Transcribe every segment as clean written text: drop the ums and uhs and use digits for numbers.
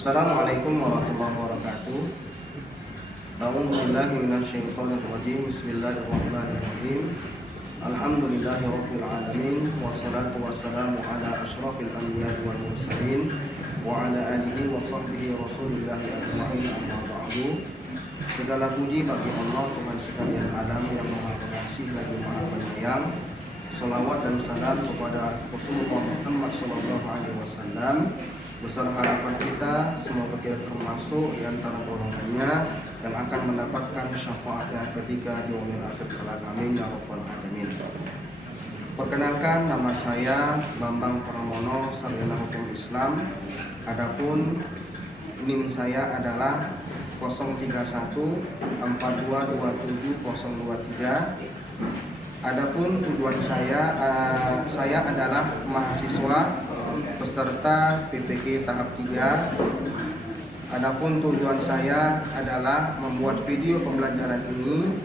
Assalamualaikum warahmatullahi wabarakatuh. A'udzubillahi minasyaitonir rajim. Bismillahirrahmanirrahim. Alhamdulillahirabbil alamin wassalatu wassalamu ala asyrafil anbiya'i wal mursalin wa ala alihi wa sahbihi rasulillahi ajma'in, amma ba'du. Segala puji bagi Allah Tuhan sekalian alam yang Maha Pengasih lagi Maha Penyayang. Salawat dan salam kepada Rasulullah Muhammad sallallahu alaihi wasallam. Besar harapan kita semoga kita termasuk di antara golongannya yang akan mendapatkan syafaatnya ketika di yaumil akhir kelak. Amin ya rabbal alamin. Perkenalkan, nama saya Bambang Pramono, sarjana hukum Islam. Adapun NIM saya adalah 03142270023. Adapun tujuan saya adalah mahasiswa peserta PPG tahap 3. Adapun tujuan saya adalah membuat video pembelajaran ini.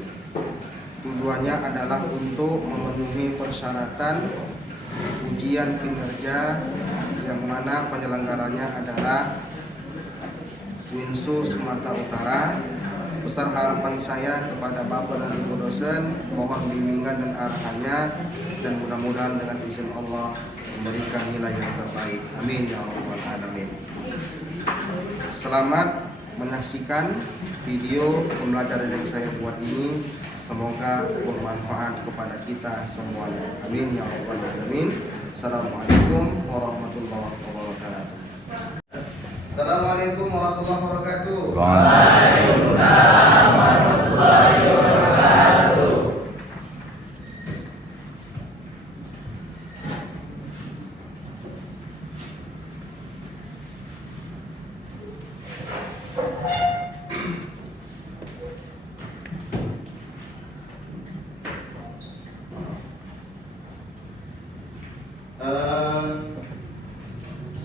Tujuannya adalah untuk memenuhi persyaratan ujian kinerja yang mana penyelenggaranya adalah Winsu Sumatera Utara. Besar harapan saya kepada Bapak dan Ibu dosen, mohon bimbingan dan arahannya, dan mudah-mudahan dengan izin Allah memberikan nilai yang terbaik. Amin ya rabbal alamin. Selamat menyaksikan video pembelajaran yang saya buat ini. Semoga bermanfaat kepada kita semuanya. Amin ya rabbal alamin. Assalamualaikum warahmatullahi wabarakatuh. Assalamualaikum warahmatullahi wabarakatuh. Waalaikumsalam warahmatullahi wabarakatuh.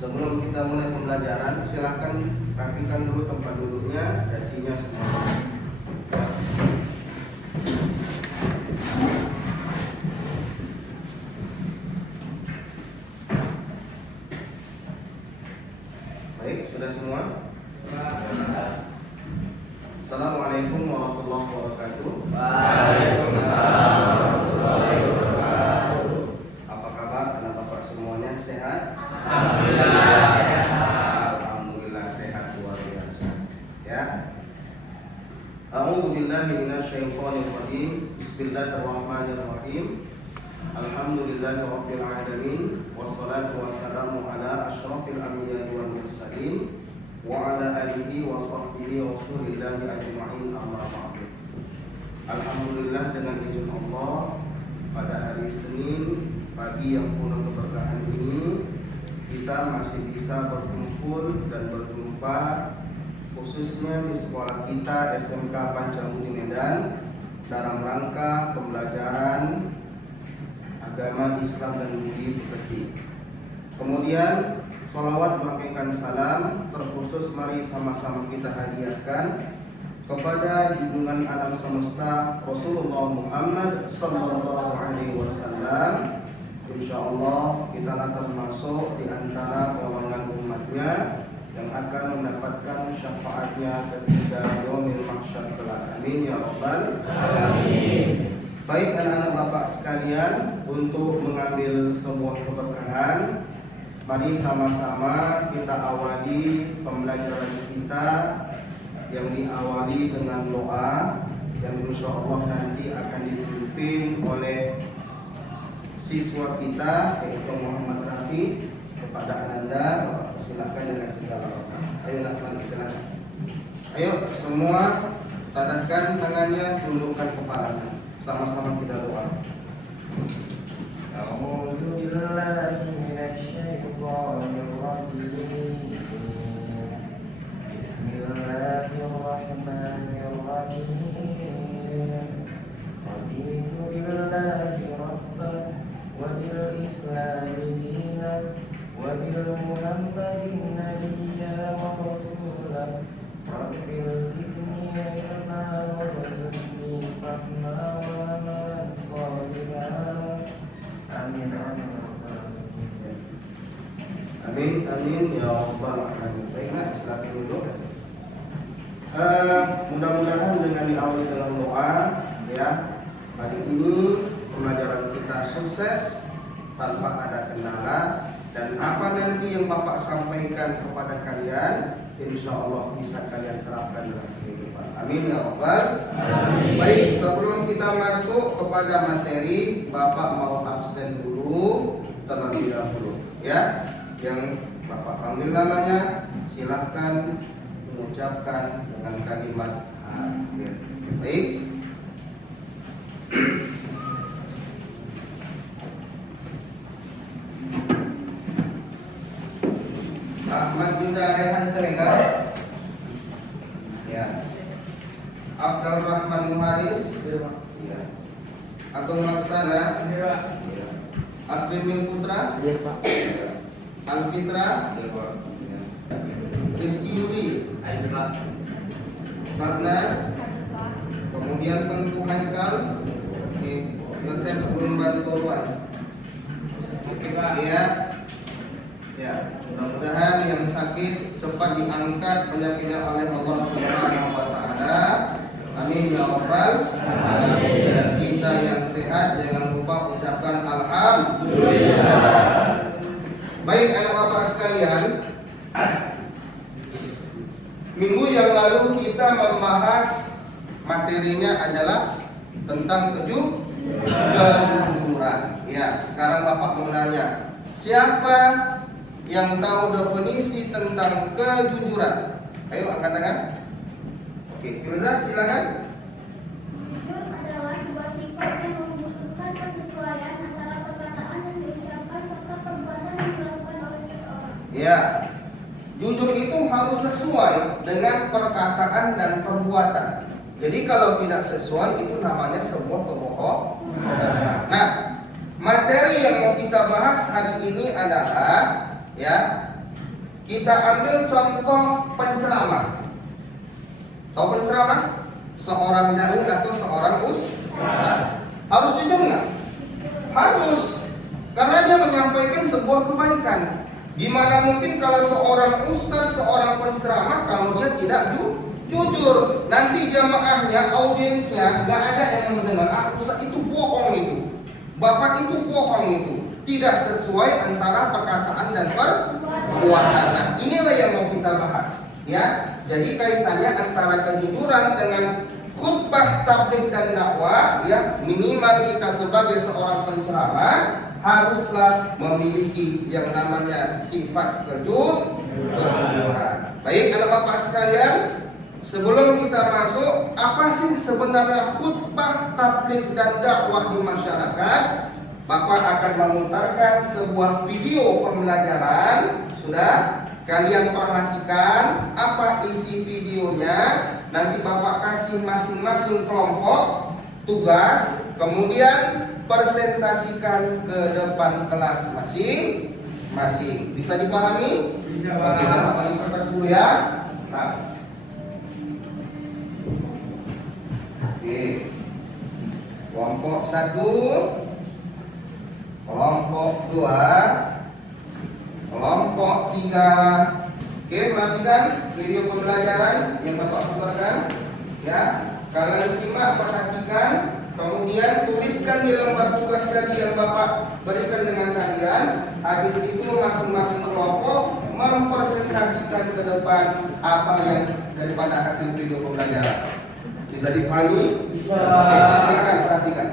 Sebelum kita mulai pembelajaran, silahkan rapikan dulu tempat duduknya, dasinya semua. Baik, sudah semua? Assalamualaikum warahmatullahi wabarakatuh. Waalaikumsalam warahmatullahi wabarakatuh. Apa kabar anak bapak semuanya, sehat? Alhamdulillah sehat. Alhamdulillah sehat luar biasa. Ya. A'udzubillahi minasyaitonir rajim. Bismillahirrahmanirrahim. Alhamdulillahirabbil alamin wassalatu wassalamu ala asyrafil anbiya'i wal mursalin wa ala alihi wa sahbihi rasulillahi ajma'in, amma ba'du. Alhamdulillah, dengan izin Allah pada hari Senin pagi yang penuh keberkahan ini kita masih bisa berkumpul dan berjumpa, khususnya di sekolah kita SMK Pancamudi Medan, dalam rangka pembelajaran agama Islam dan budi pekerti. Kemudian sholawat melambangkan salam terkhusus mari sama-sama kita hadiahkan kepada junjungan alam semesta Rasulullah Muhammad sallallahu alaihi wasallam. Insyaallah kita akan termasuk di antara golongan umatnya yang akan mendapatkan syafaatnya ketika yaumil mahsyar kelak. Amin ya rabbal alamin. Baik anak-anak bapak sekalian, untuk mengambil sebuah keberkahan, mari sama-sama kita awali pembelajaran kita yang diawali dengan doa yang insyaallah nanti akan dipimpin oleh siswa kita yaitu Muhammad Rafi. Kepada Ananda, Bapak silakan dengan segala hormat. Ayo lakukan silakan. Ayo semua tadahkan tangannya, tundukkan kepalanya. Sama-sama kita doa. A'udzubillahi minasyaitonir rajim. Bismillahirrahmanirrahim. Raditu billahi rabban wa bil islami dinan wa bil muhammadin nabiyya wa rasulan. Rabbil zidni ilma warzuqni fahma wa amalan shalihan. Amin amin. Amin, amin ya rabbal alamin. Baiklah, silakan dulu. Mudah-mudahan dengan diawali dalam doa, ya, hari ini pembelajaran kita sukses tanpa ada kendala, dan apa nanti yang Bapak sampaikan kepada kalian, insya Allah bisa kalian terapkan dalam kehidupan. Amin ya rabbal alamin. Baik, sebelum kita masuk kepada materi, Bapak mau absen dulu terlebih dahulu, ya. Yang Bapak panggil namanya, silahkan mengucapkan dengan kalimat hadir. Baik. Ahmad Yuda Rehan Seregar, ya. Abdul Rahman Muharis, ya. Agung Laksana, ya. Adrimil Putra, Alfitra, Rizky Yuli, Sarna, kemudian Tengku Haikal, Yosef Urban Toruan. Ya, ya. Mudah-mudahan yang sakit cepat diangkat penyakitnya oleh Allah Subhanahu Wa Taala. Amin ya rabbal alamin. Kita yang sehat jangan lupa ucapkan alhamdulillah. Baik anak bapak sekalian, minggu yang lalu kita membahas materinya adalah tentang kejujuran. Ya, sekarang bapak mau nanya, siapa yang tahu definisi tentang kejujuran? Ayo angkat tangan. Oke, Firza silakan. Jujur adalah sebuah sifat yang membutuhkan kesesuaian antara perkataan yang diucapkan serta perbuatan yang dilakukan oleh seseorang. Ya, jujur itu harus sesuai dengan perkataan dan perbuatan. Jadi kalau tidak sesuai itu namanya sebuah kebohongan. Nah, materi yang mau kita bahas hari ini adalah, ya, kita ambil contoh penceramah. Tahu penceramah? Seorang dai atau seorang ustaz. Harus jujur nggak? Harus, karena dia menyampaikan sebuah kebaikan. Gimana mungkin kalau seorang ustaz, seorang penceramah, kalau dia tidak jujur, nanti jamaahnya, audiensnya, nggak ada yang mendengar. Ah, ustaz itu bohong itu, bapak itu bohong itu. Tidak sesuai antara perkataan dan perbuatan. Nah, inilah yang mau kita bahas, ya. Jadi kaitannya antara kejujuran dengan khutbah, tabligh dan dakwah, ya. Minimal kita sebagai seorang penceramah haruslah memiliki yang namanya sifat kejujuran. Baik anak bapak sekalian, sebelum kita masuk, apa sih sebenarnya khutbah, tabligh dan dakwah di masyarakat? Bapak akan memutarkan sebuah video pembelajaran. Sudah kalian perhatikan apa isi videonya. Nanti Bapak kasih masing-masing kelompok tugas, kemudian presentasikan ke depan kelas masing-masing. Bisa dipahami? Bisa. Oke, Bapak bagi kertas dulu ya. Nah. Oke. Kelompok 1, kelompok 2, kelompok 3. Oke, perhatikan video pembelajaran yang Bapak putarkan, ya. Kalian simak, perhatikan, kemudian tuliskan di lembar tugas tadi yang Bapak berikan dengan kalian. Habis itu masing-masing kelompok mempresentasikan ke depan apa yang daripada hasil video pembelajaran. Bisa dipahami? Bisa. Oke, silakan perhatikan.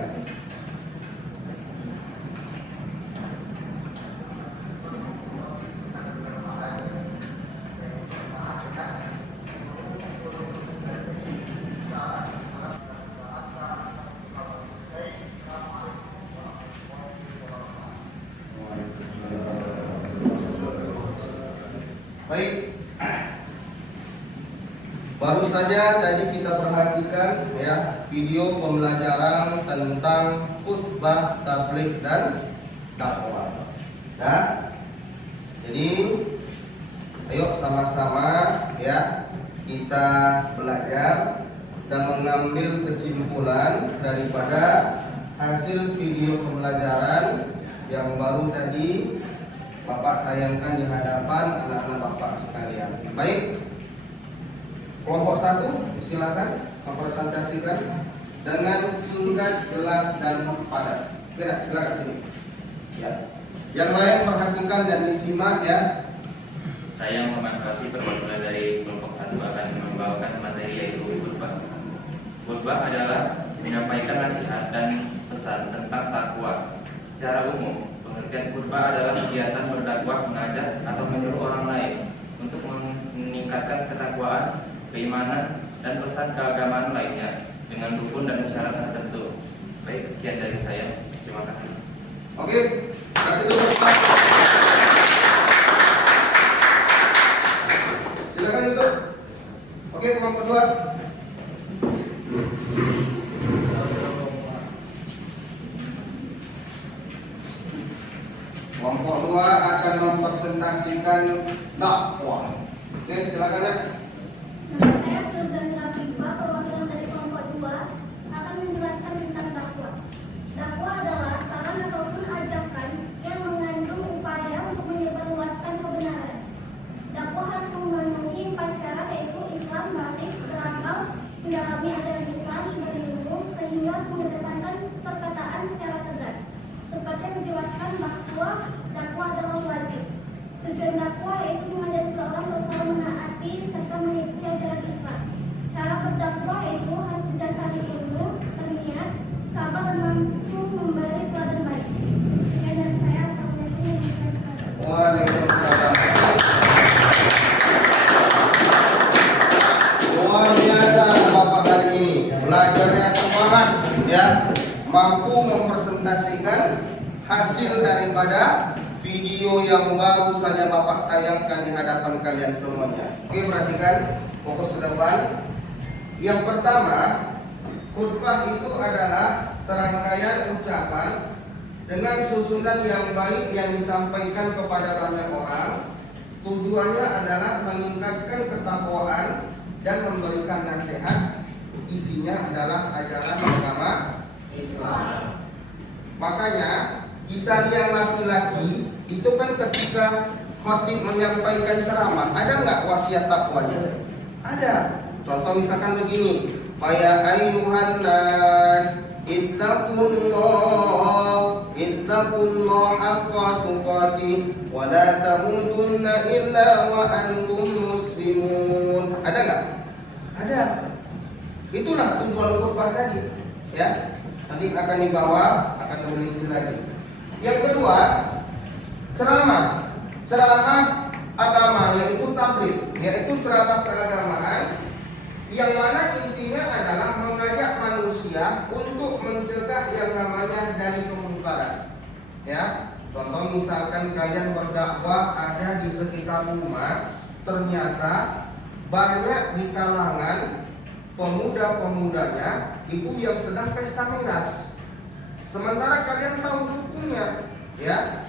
Baik, baru saja tadi kita perhatikan, ya, video pembelajaran tentang khutbah, tabligh dan dakwah. Nah, jadi ayo sama-sama, ya, kita belajar dan mengambil kesimpulan daripada hasil video pembelajaran yang baru tadi Bapak tayangkan di hadapan anak-anak Bapak sekalian. Baik. Kelompok 1, silakan mempresentasikan dengan singkat, jelas dan padat. Ya, silakan sini. Ya. Yang lain perhatikan dan disimak ya. Saya memanfaati perwakilan dari kelompok 1 akan membawakan materi yaitu khutbah. Khutbah adalah menyampaikan nasihat dan pesan tentang takwa. Secara umum, pengertian khutbah adalah kegiatan berdakwah, mengajak atau menyuruh orang lain untuk meningkatkan ketakwaan, keimanan, dan pesan keagamaan lainnya dengan rukun dan syarat tertentu. Baik, sekian dari saya. Terima kasih. Oke, kasih dulu Pak. Silakan duduk. Oke, kelompok 2. Kelompok 2 akan mempresentasikan dakwah. Oke, silakan ya. Nama saya Tuzan Rafifa, perwakilan dari kelompok 2 akan menjelaskan tentang dakwah. Dakwah adalah saran ataupun ajakan yang mengandung upaya untuk menyebarluaskan kebenaran. Dakwah harus memenuhi 4 syarat yaitu Islam, balik, berakal, mendalami ajaran Islam, berilmu, sehingga mengedepankan perkataan secara tegas. Seperti menjelaskan bahwa dakwah adalah wajib. Tujuan dakwah yaitu mengajak seseorang untuk selalu menaati serta mengikuti ajaran Islam. Cara berdakwah yaitu harus didasari ilmu, berniat, sabar dan mampu memberi teladan baik. Sekian dari saya. Assalamualaikum warahmatullahi wabarakatuh. Waalaikumsalam. Luar biasa Bapak hari ini. Belajarnya semangat ya, mampu mempresentasikan hasil daripada video yang baru saja Bapak tayangkan di hadapan kalian semuanya. Oke, perhatikan fokus ke depan. Yang pertama, khutbah itu adalah serangkaian ucapan dengan susunan yang baik yang disampaikan kepada banyak orang. Tujuannya adalah meningkatkan ketakwaan dan memberikan nasihat. Isinya adalah ajaran agama Islam. Makanya kita yang laki-laki itu kan ketika khatib menyampaikan ceramah, ada nggak wasiat takwanya? Ada. Contoh misalkan begini, ya ayyuhan nas ittaqullah haqqa tuqatih wa la tamutunna illa wa antum muslimun. Ada nggak? Ada. Itulah tujuan khutbah tadi, ya. Nanti akan dibawa, akan memiliki lagi. Yang kedua, ceramah agama yaitu tabligh, yaitu ceramah keagamaan yang mana intinya adalah mengajak manusia untuk mencegah yang namanya dari kemungkaran. Ya, contoh misalkan kalian berdakwah ada di sekitar rumah, ternyata banyak di kalangan pemuda-pemudanya itu yang sedang pesta miras. Sementara kalian tahu hukumnya, ya.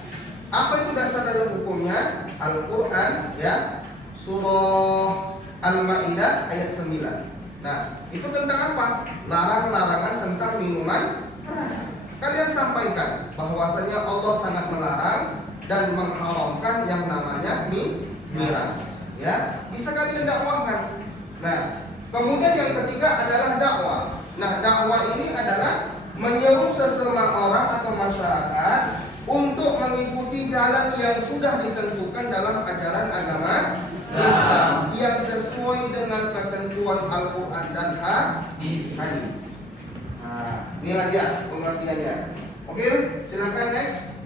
Apa itu dasar dari hukumnya? Al-Qur'an, ya. Surah Al-Maidah ayat 9. Nah, itu tentang apa? Larang-larangan tentang minuman keras. Kalian sampaikan bahwasanya Allah sangat melarang dan mengharamkan yang namanya miras, ya. Bisa kalian dakwahkan. Nah, kemudian yang ketiga adalah dakwah. Nah, dakwah ini adalah menyeru sesama orang atau masyarakat untuk mengikuti jalan yang sudah ditentukan dalam ajaran agama Islam yang sesuai dengan ketentuan Al-Quran dan hadis. Nah, ini aja pengertiannya. Oke, silakan next.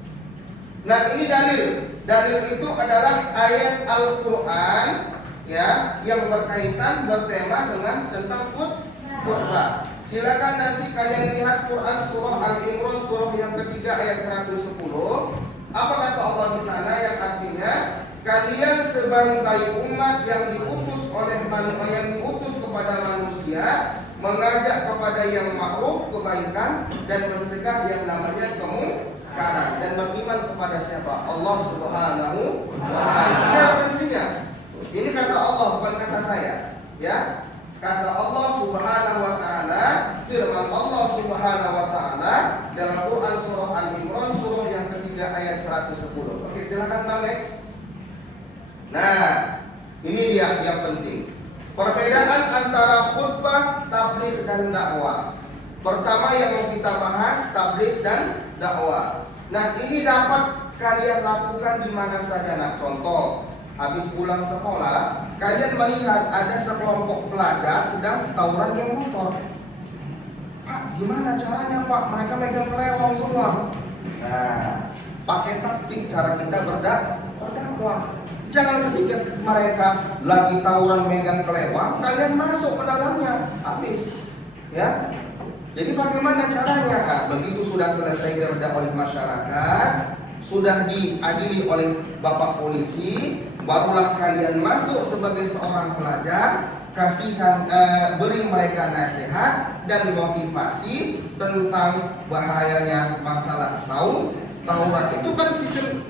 Nah, ini dalil. Dalil itu adalah ayat Al-Quran, ya, yang berkaitan bertema dengan tentang khutbah. Silakan nanti kalian lihat Quran surah Al-Imran surah yang ketiga ayat 110. Apa kata Allah di sana yang artinya kalian sebaik-baik umat yang diutus kepada manusia, mengajak kepada yang ma'ruf kebaikan dan mencegah yang namanya kemungkaran dan beriman kepada siapa? Allah Subhanahu wa taala. Ini referensinya. Ini kata Allah bukan kata saya, ya. Kata Allah Subhanahu wa taala, firman Allah Subhanahu wa taala dalam Quran surah Al-Imran surah yang ketiga sejak ayat 110. Oke, silakan Bang next. Nah, ini dia yang penting. Perbedaan antara khutbah, tabligh dan dakwah. Pertama yang kita bahas tabligh dan dakwah. Nah, ini dapat kalian lakukan di mana saja. Nah, contoh, habis pulang sekolah, kalian melihat ada sekelompok pelajar sedang tawuran geng motor. Pak, gimana caranya Pak? Mereka megang kelewong semua. Nah, pakai taktik cara kita berdakwah. Jangan ketika mereka lagi tawuran megang kelewang, kalian masuk ke dalamnya, habis. Ya. Jadi bagaimana caranya? Nah, begitu sudah selesai diredam oleh masyarakat, sudah diadili oleh Bapak polisi, barulah kalian masuk sebagai seorang pelajar, kasihkan, beri mereka nasihat dan motivasi tentang bahayanya masalah tawuran. Itu kan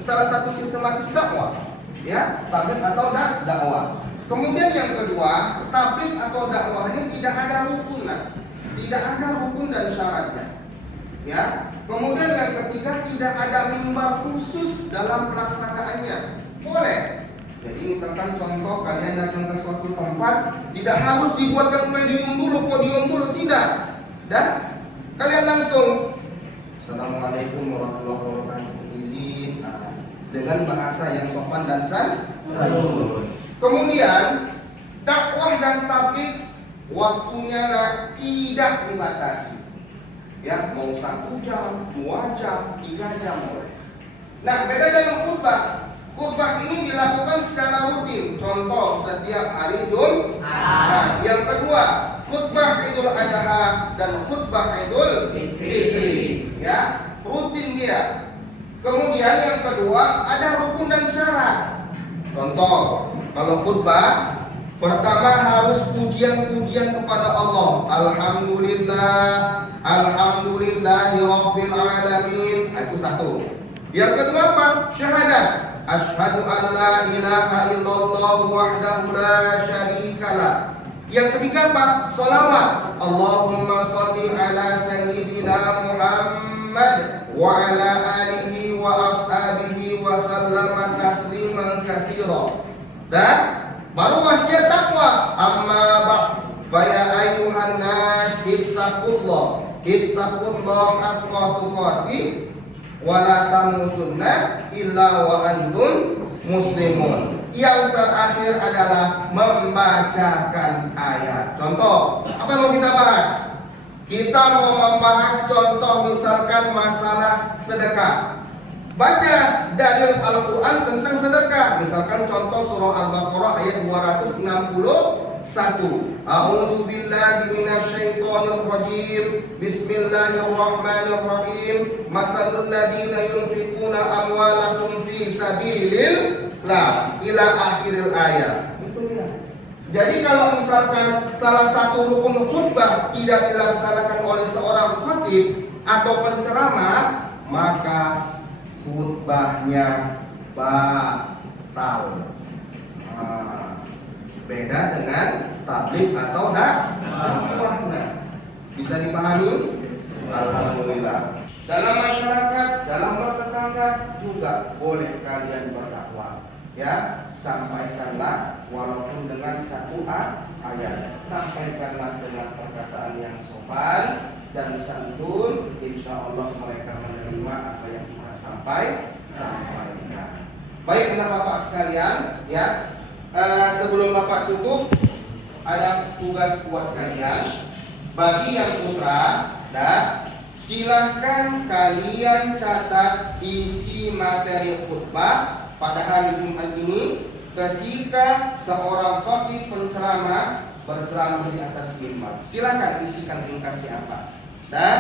salah satu sistematis dakwah. Ya, tabligh atau dakwah. Kemudian yang kedua, tabligh atau dakwah ini tidak ada rukun dan syaratnya. Ya. Kemudian yang ketiga, tidak ada mimbar khusus dalam pelaksanaannya. Boleh. Jadi misalkan contoh kalian datang ke suatu tempat, tidak harus dibuatkan podium dulu, tidak. Dan kalian langsung Assalamualaikum warahmatullahi wabarakatuh. Izin dengan bahasa yang sopan dan santun. Kemudian dakwah dan tabligh waktunya tidak dibatasi. Ya, mau 1 jam, 2 jam, 3 jam boleh. Nah, beda dengan khutbah. Khutbah ini dilakukan secara rutin. Contoh setiap hari Jumat. Nah, yang kedua, khutbah Idul Adha dan khutbah Idul Fitri. Ya, rutin dia. Kemudian yang kedua, ada rukun dan syarat. Contoh, kalau khutbah pertama harus pujian-pujian kepada Allah. Alhamdulillahi rabbil alamin. Itu satu. Yang kedua apa? Syahadat. Asyhadu an la ilaha illallah wahdahu la syarikalah. Yang ketiga apa? Shalawat. Allahumma sholli ala sayyidina Muhammad wa ala alihi wa ashabihi wa sallama tasliman katsira. Dan baru wasiat takwa. Amma ba'd fa ya ayyuhan nas ittaqullah haqqa tuqatih wa la tamutunna illa wa antum muslimun. Yang terakhir adalah membacakan ayat. Contoh, apa yang mau kita bahas? Kita mau membahas contoh misalkan masalah sedekah. Baca dalil Al-Quran tentang sedekah. Misalkan contoh surah Al-Baqarah ayat 261. A'udzu billahi minasyaitonir rajim. Bismillahirrahmanirrahim. Matsalul ladzina yunfiquna amwalahum fi sabilillah ila akhiril ayat. Itu dia. Jadi kalau misalkan salah satu rukun khutbah tidak dilaksanakan oleh seorang khatib atau penceramah, maka khutbahnya batal. Beda dengan tabligh atau dakwah. Bisa dipahami? Alhamdulillah. Dalam masyarakat, dalam bertetangga juga boleh kalian berdakwah. Ya, sampaikanlah walaupun dengan 1 ayat. Sampaikanlah dengan perkataan yang sopan dan santun. Insya Allah mereka menerima apa yang kita sampaikan. Baik, Bapak sekalian, ya. Sebelum Bapak tutup, ada tugas buat kalian. Bagi yang putra, silahkan kalian catat isi materi khutbah pada hari Jumat ini ketika seorang khatib penceramah berceramah di atas mimbar. Silakan isikan ringkasnya apa. Dan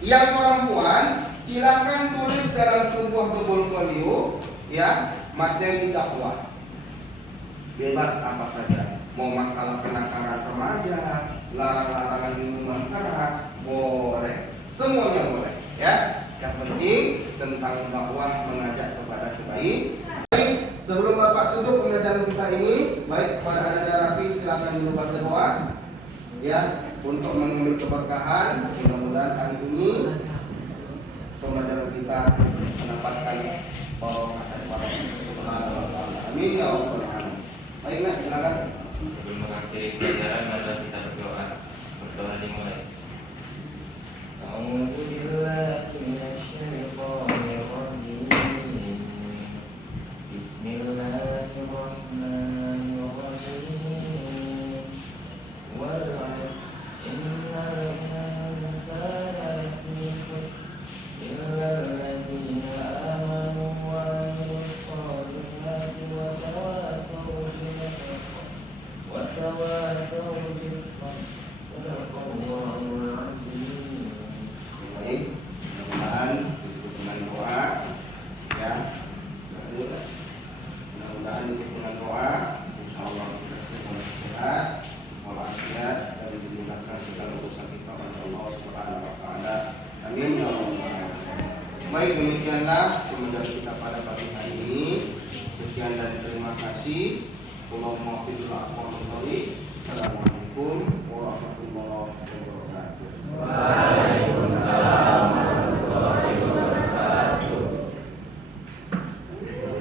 yang perempuan silakan tulis dalam sebuah tebal folio, ya, materi dakwah. Bebas apa saja. Mau masalah kenakalan remaja, larangan minuman keras, boleh. Semuanya boleh, ya. Yang penting tentang dakwah mengajak kepada kebaikan. Baik, sebelum Bapak tutup pengajian kita ini, baik kepada Anda Rafi silakan dulu baca doa, ya, untuk mengambil keberkahan. Mudah-mudahan hari ini pengajian kita mendapatkan Amin ya rabbal alamin. Baik, Nak, silakan. Sebelum mengakhiri pelajaran, mari kita berdoa. Berdoa dimulai. أعوذ بالله من الشيطان الرجيم بسم الله الرحمن الرحيم والعصر إن الإنسان لفي خسر إلا الذين آمنوا وعملوا الصالحات وتواصوا بالحق وتواصوا بالصبر صدق الله العظيم. Baik, mudah-mudahan ditutup dengan doa ya. Mudah-mudahan ditutup dengan doa. Insyaallah kita semua sehat, walafiat dan dimudahkan segala urusan kita oleh Allah Subhanahu wa taala. Amin ya rabbal alamin. Baik, demikianlah pembelajaran kita pada pagi hari ini. Sekian dan terima kasih. Allahumma